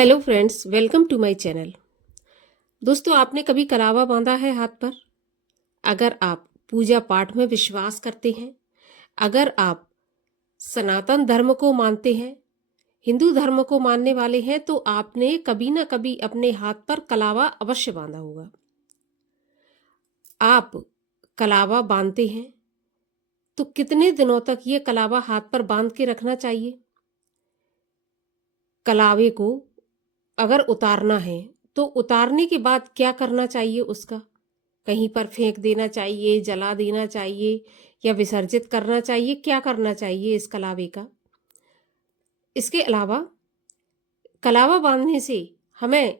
Hello friends, welcome to my channel. दोस्तों, आपने कभी कलावा बांधा है हाथ पर? अगर आप पूजा पाठ में विश्वास करते हैं, अगर आप सनातन धर्म को मानते हैं, हिंदू धर्म को मानने वाले हैं, तो आपने कभी ना कभी अपने हाथ पर कलावा अवश्य बांधा होगा। आप कलावा बांधते हैं तो कितने दिनों तक ये कलावा हाथ पर बांध के रखना चाहिए? कलावे को अगर उतारना है तो उतारने के बाद क्या करना चाहिए? उसका कहीं पर फेंक देना चाहिए, जला देना चाहिए या विसर्जित करना चाहिए? क्या करना चाहिए इस कलावे का? इसके अलावा कलावा बांधने से हमें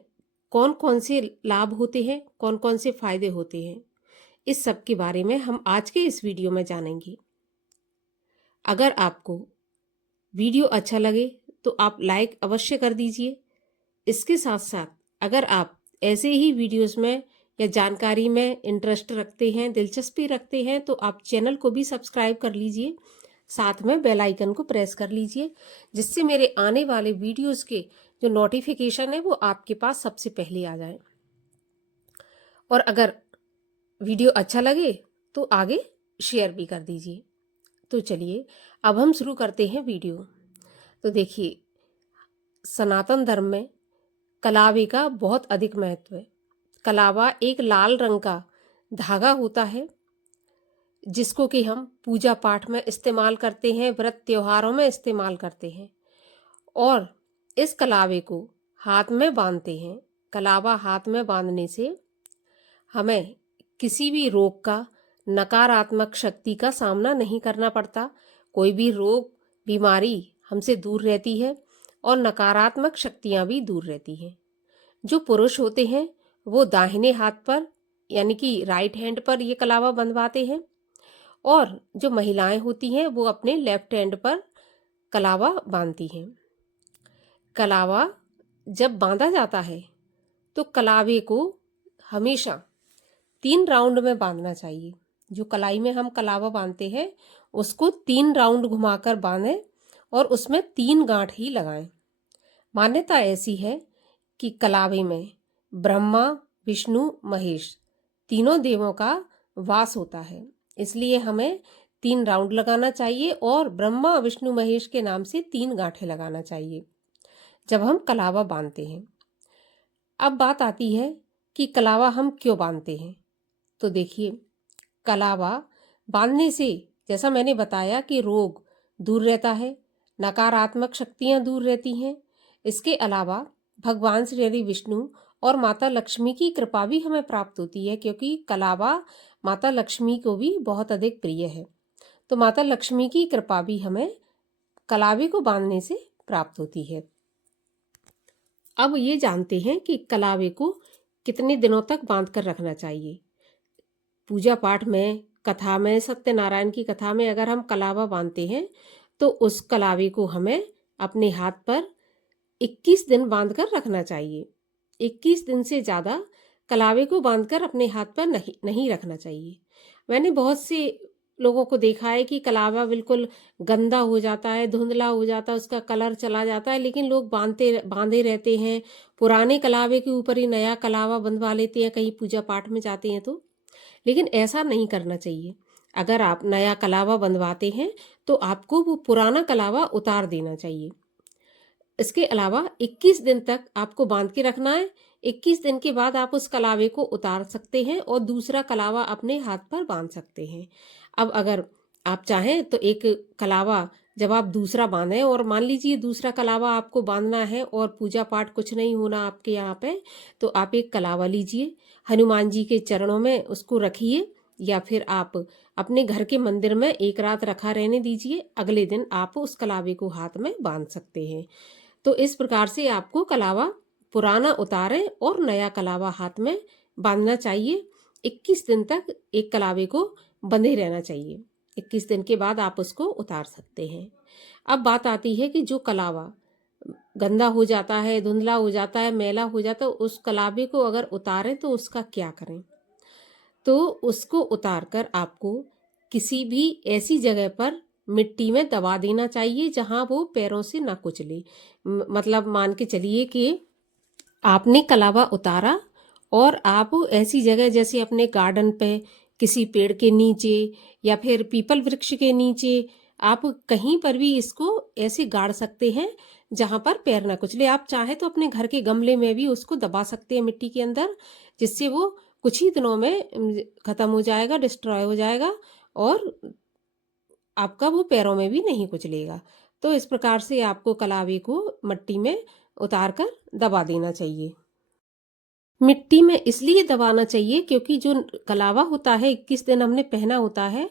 कौन कौन से लाभ होते हैं, कौन कौन से फायदे होते हैं, इस सब के बारे में हम आज के इस वीडियो में जानेंगे। अगर आपको वीडियो अच्छा लगे तो आप लाइक अवश्य कर दीजिए। इसके साथ साथ अगर आप ऐसे ही वीडियोस में या जानकारी में इंटरेस्ट रखते हैं, दिलचस्पी रखते हैं, तो आप चैनल को भी सब्सक्राइब कर लीजिए। साथ में बेल आइकन को प्रेस कर लीजिए, जिससे मेरे आने वाले वीडियोस के जो नोटिफिकेशन है वो आपके पास सबसे पहले आ जाए। और अगर वीडियो अच्छा लगे तो आगे शेयर भी कर दीजिए। तो चलिए अब हम शुरू करते हैं वीडियो। तो देखिए, सनातन धर्म में कलावे का बहुत अधिक महत्व है। कलावा एक लाल रंग का धागा होता है, जिसको कि हम पूजा पाठ में इस्तेमाल करते हैं, व्रत त्योहारों में इस्तेमाल करते हैं और इस कलावे को हाथ में बांधते हैं। कलावा हाथ में बांधने से हमें किसी भी रोग का, नकारात्मक शक्ति का सामना नहीं करना पड़ता। कोई भी रोग, बीमारी हमसे दूर रहती है और नकारात्मक शक्तियां भी दूर रहती हैं। जो पुरुष होते हैं वो दाहिने हाथ पर यानी कि राइट हैंड पर ये कलावा बंधवाते हैं और जो महिलाएं होती हैं वो अपने लेफ्ट हैंड पर कलावा बांधती हैं। कलावा जब बांधा जाता है तो कलावे को हमेशा 3 राउंड में बांधना चाहिए। जो कलाई में हम कलावा बांधते हैं उसको 3 राउंड घुमाकर बांधें और उसमें 3 गांठ ही लगाएं। मान्यता ऐसी है कि कलावे में ब्रह्मा, विष्णु, महेश तीनों देवों का वास होता है, इसलिए हमें 3 राउंड लगाना चाहिए और ब्रह्मा, विष्णु, महेश के नाम से 3 गांठें लगाना चाहिए जब हम कलावा बांधते हैं। अब बात आती है कि कलावा हम क्यों बांधते हैं। तो देखिए, कलावा बांधने से जैसा मैंने बताया कि रोग दूर रहता है, नकारात्मक शक्तियां दूर रहती हैं। इसके अलावा भगवान श्री हरि विष्णु और माता लक्ष्मी की कृपा भी हमें प्राप्त होती है, क्योंकि कलावा माता लक्ष्मी को भी बहुत अधिक प्रिय है। तो माता लक्ष्मी की कृपा भी हमें कलावे को बांधने से प्राप्त होती है। अब ये जानते हैं कि कलावे को कितने दिनों तक बांध कर रखना चाहिए। पूजा पाठ में, कथा में, सत्यनारायण की कथा में अगर हम कलावा बांधते हैं तो उस कलावे को हमें अपने हाथ पर 21 दिन बांध कर रखना चाहिए। 21 दिन से ज़्यादा कलावे को बांधकर अपने हाथ पर नहीं रखना चाहिए। मैंने बहुत से लोगों को देखा है कि कलावा बिल्कुल गंदा हो जाता है, धुंधला हो जाता है, उसका कलर चला जाता है, लेकिन लोग बांधे रहते हैं। पुराने कलावे के ऊपर ही नया कलावा बंधवा लेते हैं कहीं पूजा पाठ में जाते हैं तो। लेकिन ऐसा नहीं करना चाहिए। अगर आप नया कलावा बंधवाते हैं तो आपको वो पुराना कलावा उतार देना चाहिए। इसके अलावा 21 दिन तक आपको बांध के रखना है। 21 दिन के बाद आप उस कलावे को उतार सकते हैं और दूसरा कलावा अपने हाथ पर बांध सकते हैं। अब अगर आप चाहें तो एक कलावा जब आप दूसरा बांधें और मान लीजिए दूसरा कलावा आपको बांधना है और पूजा पाठ कुछ नहीं होना आपके यहाँ पे, तो आप एक कलावा लीजिए, हनुमान जी के चरणों में उसको रखिए या फिर आप अपने घर के मंदिर में एक रात रखा रहने दीजिए। अगले दिन आप उस कलावे को हाथ में बांध सकते हैं। तो इस प्रकार से आपको कलावा पुराना उतारें और नया कलावा हाथ में बांधना चाहिए। 21 दिन तक एक कलावे को बंधे रहना चाहिए। 21 दिन के बाद आप उसको उतार सकते हैं। अब बात आती है कि जो कलावा गंदा हो जाता है, धुंधला हो जाता है, मैला हो जाता है, उस कलावे को अगर उतारें तो उसका क्या करें। तो उसको उतार कर आपको किसी भी ऐसी जगह पर मिट्टी में दबा देना चाहिए जहां वो पैरों से ना कुचले। मतलब मान के चलिए कि आपने कलावा उतारा और आप ऐसी जगह जैसे अपने गार्डन पे किसी पेड़ के नीचे या फिर पीपल वृक्ष के नीचे आप कहीं पर भी इसको ऐसे गाड़ सकते हैं जहां पर पैर ना कुचले। आप चाहे तो अपने घर के गमले में भी उसको दबा सकते हैं मिट्टी के अंदर, जिससे वो कुछ ही दिनों में खत्म हो जाएगा, डिस्ट्रॉय हो जाएगा और आपका वो पैरों में भी नहीं कुचलेगा। तो इस प्रकार से आपको कलावे को मिट्टी में उतार कर दबा देना चाहिए। मिट्टी में इसलिए दबाना चाहिए क्योंकि जो कलावा होता है 21 दिन हमने पहना होता है,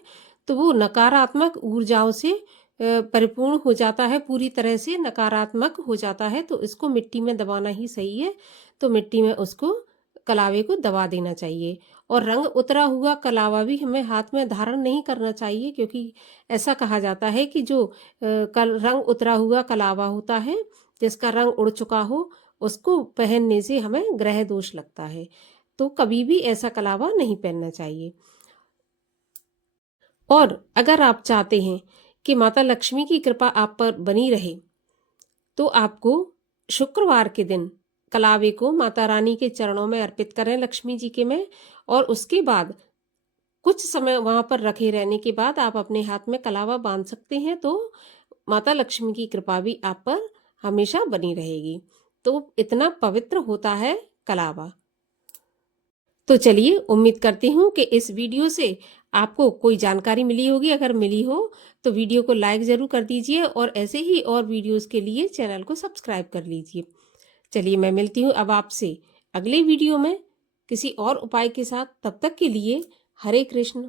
तो वो नकारात्मक ऊर्जाओं से परिपूर्ण हो जाता है, पूरी तरह से नकारात्मक हो जाता है, तो इसको मिट्टी में दबाना ही सही है। तो मिट्टी में उसको कलावे को दबा देना चाहिए। और रंग उतरा हुआ कलावा भी हमें हाथ में धारण नहीं करना चाहिए, क्योंकि ऐसा कहा जाता है कि जो रंग उतरा हुआ कलावा होता है, जिसका रंग उड़ चुका हो, उसको पहनने से हमें ग्रह दोष लगता है। तो कभी भी ऐसा कलावा नहीं पहनना चाहिए। और अगर आप चाहते हैं कि माता लक्ष्मी की कृपा आप पर बनी रहे, तो आपको शुक्रवार के दिन कलावे को माता रानी के चरणों में अर्पित करें, लक्ष्मी जी के में, और उसके बाद कुछ समय वहां पर रखे रहने के बाद आप अपने हाथ में कलावा बांध सकते हैं। तो माता लक्ष्मी की कृपा भी आप पर हमेशा बनी रहेगी। तो इतना पवित्र होता है कलावा। तो चलिए, उम्मीद करती हूँ कि इस वीडियो से आपको कोई जानकारी मिली होगी। अगर मिली हो तो वीडियो को लाइक ज़रूर कर दीजिए और ऐसे ही और वीडियोस के लिए चैनल को सब्सक्राइब कर लीजिए। चलिए, मैं मिलती हूँ अब आपसे अगले वीडियो में किसी और उपाय के साथ। तब तक के लिए हरे कृष्ण।